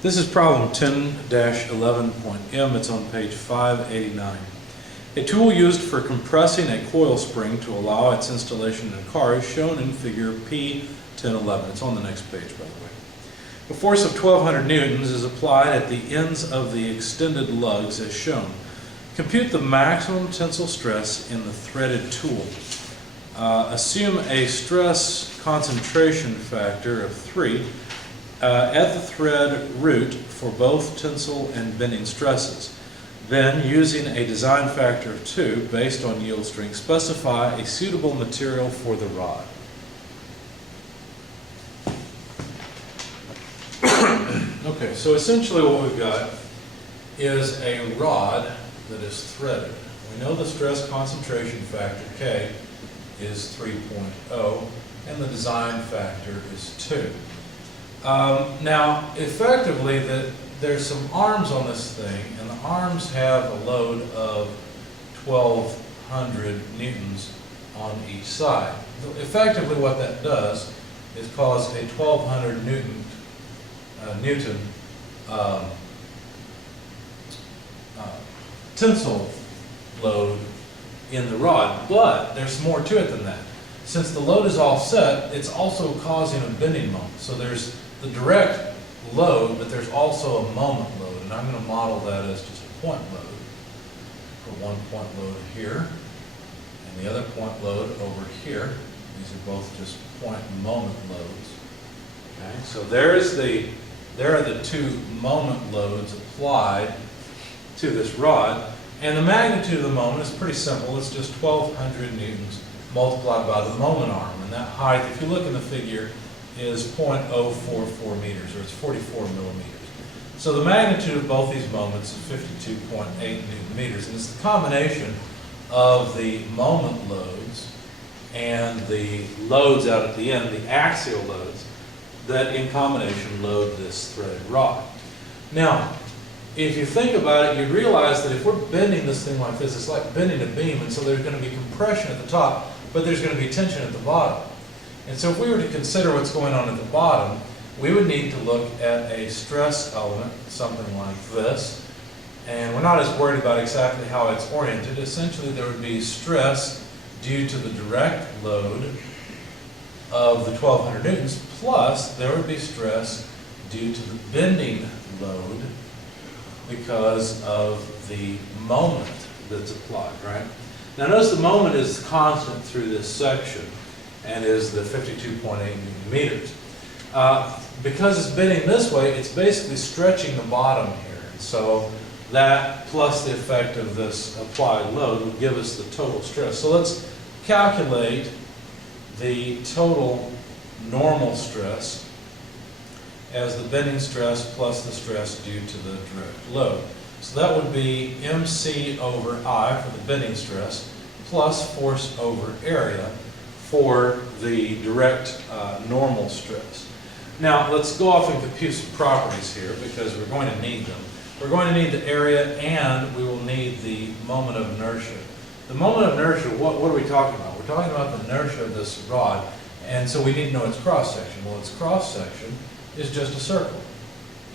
This is problem 10-11.m. It's on page 589. A tool used for compressing a coil spring to allow its installation in a car is shown in figure P1011. It's on the next page, by the way. A force of 1200 newtons is applied at the ends of the extended lugs as shown. Compute the maximum tensile stress in the threaded tool. Assume a stress concentration factor of 3 at the thread root for both tensile and bending stresses. Then, using a design factor of 2 based on yield strength, specify a suitable material for the rod. Okay, so essentially what we've got is a rod that is threaded. We know the stress concentration factor, K, is 3.0, and the design factor is 2. Now, effectively, there's some arms on this thing, and the arms have a load of 1,200 newtons on each side. Effectively, what that does is cause a 1,200 newton tensile load in the rod, but there's more to it than that. Since the load is offset, it's also causing a bending moment. So there's the direct load, but there's also a moment load, and I'm going to model that as just a point load. For one point load here, and the other point load over here. These are both just point moment loads. Okay, so there are the two moment loads applied to this rod, and the magnitude of the moment is pretty simple. It's just 1,200 newtons multiplied by the moment arm, and that height, if you look in the figure, is 0.044 meters, or it's 44 millimeters. So the magnitude of both these moments is 52.8 newton meters, and it's the combination of the moment loads and the loads out at the end, the axial loads, that in combination load this threaded rod. Now, if you think about it, you realize that if we're bending this thing like this, it's like bending a beam, and so there's going to be compression at the top, but there's going to be tension at the bottom. And so if we were to consider what's going on at the bottom, we would need to look at a stress element, something like this. And we're not as worried about exactly how it's oriented. Essentially, there would be stress due to the direct load of the 1,200 newtons, plus there would be stress due to the bending load because of the moment that's applied, right? Now notice the moment is constant through this section and is the 52.8 newton meters. Because it's bending this way, it's basically stretching the bottom here. And so that plus the effect of this applied load would give us the total stress. So let's calculate the total normal stress as the bending stress plus the stress due to the direct load. So that would be MC over I for the bending stress plus force over area for the direct normal stress. Now let's go off and compute some properties here because we're going to need them. We're going to need the area and we will need the moment of inertia. The moment of inertia, what are we talking about? We're talking about the inertia of this rod, and so we need to know its cross-section. Well, its cross-section is just a circle.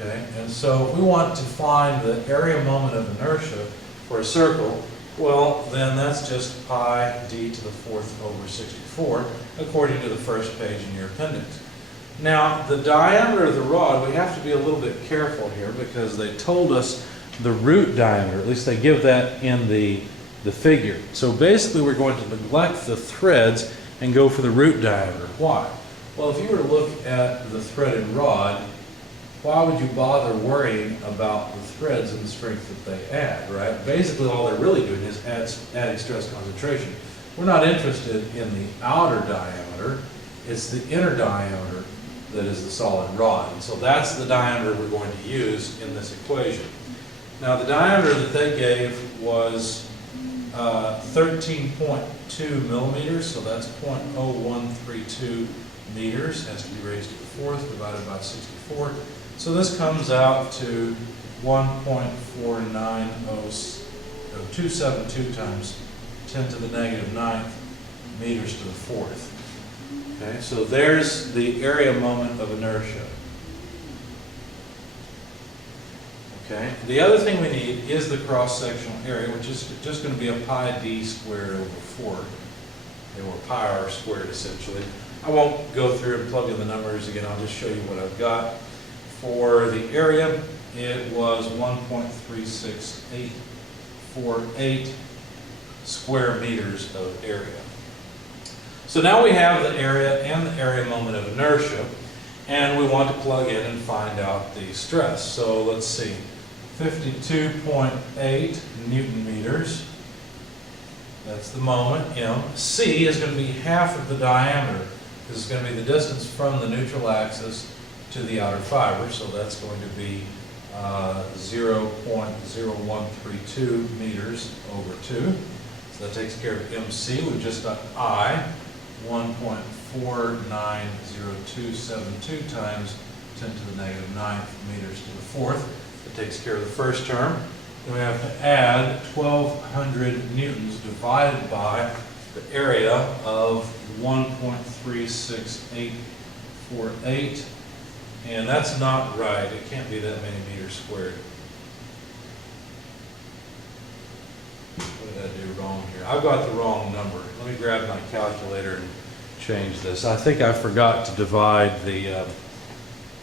Okay, and so if we want to find the area moment of inertia for a circle, well, then that's just pi d to the 4th over 64, according to the first page in your appendix. Now, the diameter of the rod, we have to be a little bit careful here because they told us the root diameter, at least they give that in the figure. So basically we're going to neglect the threads and go for the root diameter. Why? Well, if you were to look at the threaded rod, why would you bother worrying about the threads and the strength that they add, right? Basically all they're really doing is adding stress concentration. We're not interested in the outer diameter, it's the inner diameter that is the solid rod. And so that's the diameter we're going to use in this equation. Now the diameter that they gave was 13.2 millimeters, so that's 0.0132 meters, has to be raised to the 4th, divided by 64. So this comes out to 1.490272 times 10 to the negative 9th meters to the 4th. Okay, so there's the area moment of inertia. Okay. The other thing we need is the cross-sectional area, which is just going to be a pi d squared over 4, or pi r squared essentially. I won't go through and plug in the numbers again. I'll just show you what I've got. For the area, it was 1.36848 square meters of area. So now we have the area and the area moment of inertia, and we want to plug in and find out the stress. So let's see, 52.8 Newton meters. That's the moment, M. C is going to be half of the diameter. This is going to be the distance from the neutral axis to the outer fiber, so that's going to be 0.0132 meters over 2. So that takes care of MC. We've just got I, 1.490272 times 10 to the negative 9th meters to the 4th. That takes care of the first term. Then we have to add 1,200 newtons divided by the area of 1.36848. And that's not right. It can't be that many meters squared. What did I do wrong here? I've got the wrong number. Let me grab my calculator and change this. I think I forgot to divide the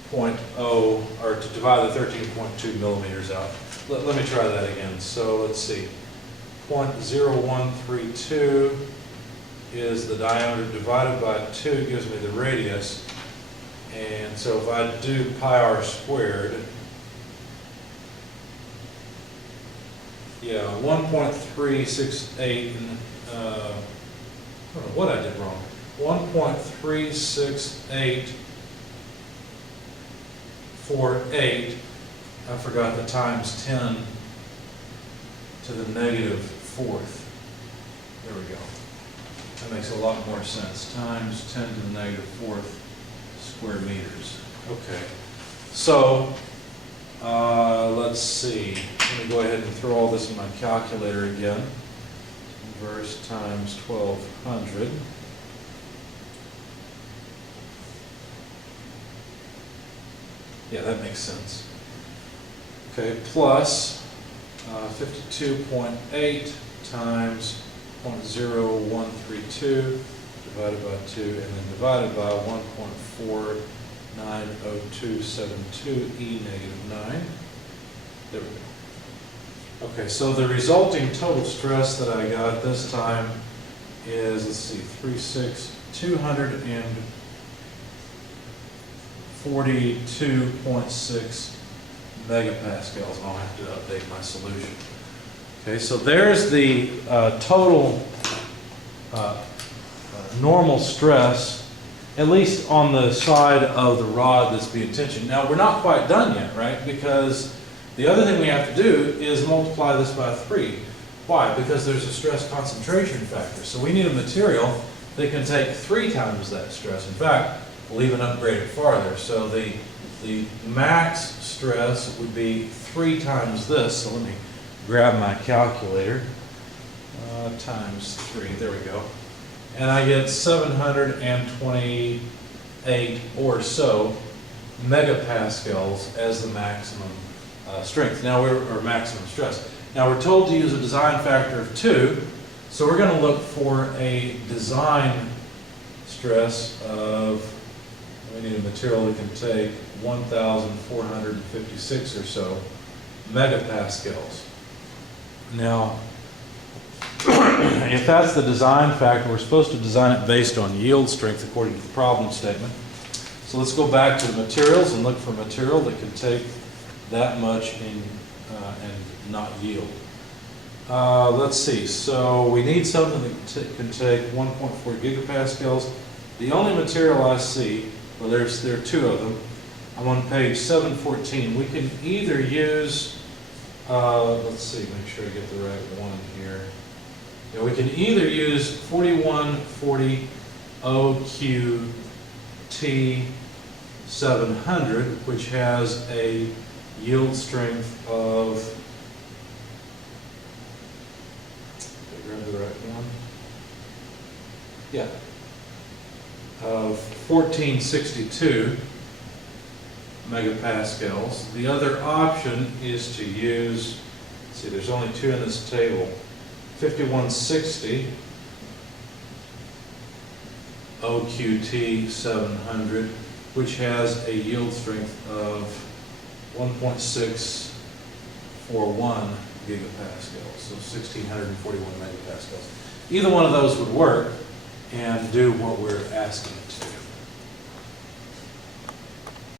0.0, or to divide the 13.2 millimeters out. Let me try that again. So let's see. 0.0132 is the diameter divided by 2 gives me the radius. And so if I do pi r squared, yeah, 1.368, I don't know what I did wrong. 1.36848, I forgot the times 10 to the negative 4th. There we go. That makes a lot more sense. Times 10 to the negative 4th square meters. Okay. So, let's see. Let me go ahead and throw all this in my calculator again. Inverse times 1,200. Yeah, that makes sense. Okay, plus 52.8 times 0.0132 divided by 2, and then divided by 1.490272 e negative 9. There we go. Okay, so the resulting total stress that I got this time is, let's see, 242.6 megapascals, and I'll have to update my solution. Okay, so there's the total normal stress, at least on the side of the rod that's being tensioned. Now, we're not quite done yet, right? Because the other thing we have to do is multiply this by 3. Why? Because there's a stress concentration factor. So we need a material that can take 3 times that stress. In fact, we'll even upgrade it farther. So the max stress would be 3 times this. So let me grab my calculator. Times 3. There we go. And I get 728 or so megapascals as the maximum strength. Now or maximum stress. Now we're told to use a design factor of 2, so we're going to look for a design stress of, we need a material that can take 1,456 or so megapascals. Now, if that's the design factor, we're supposed to design it based on yield strength according to the problem statement. So let's go back to the materials and look for material that can take that much and not yield. Let's see, so we need something that can take 1.4 gigapascals. The only material I see, well there are 2 of them. I'm on page 714. We can either use, let's see, make sure I get the right one here. Yeah, we can either use 4140 OQT 700, which has a yield strength of, did I grab the right one? Yeah, of 1462, megapascals. The other option is to use, let's see, there's only two in this table, 5160 OQT 700, which has a yield strength of 1.641 gigapascals, so 1641 megapascals. Either one of those would work and do what we're asking it to do.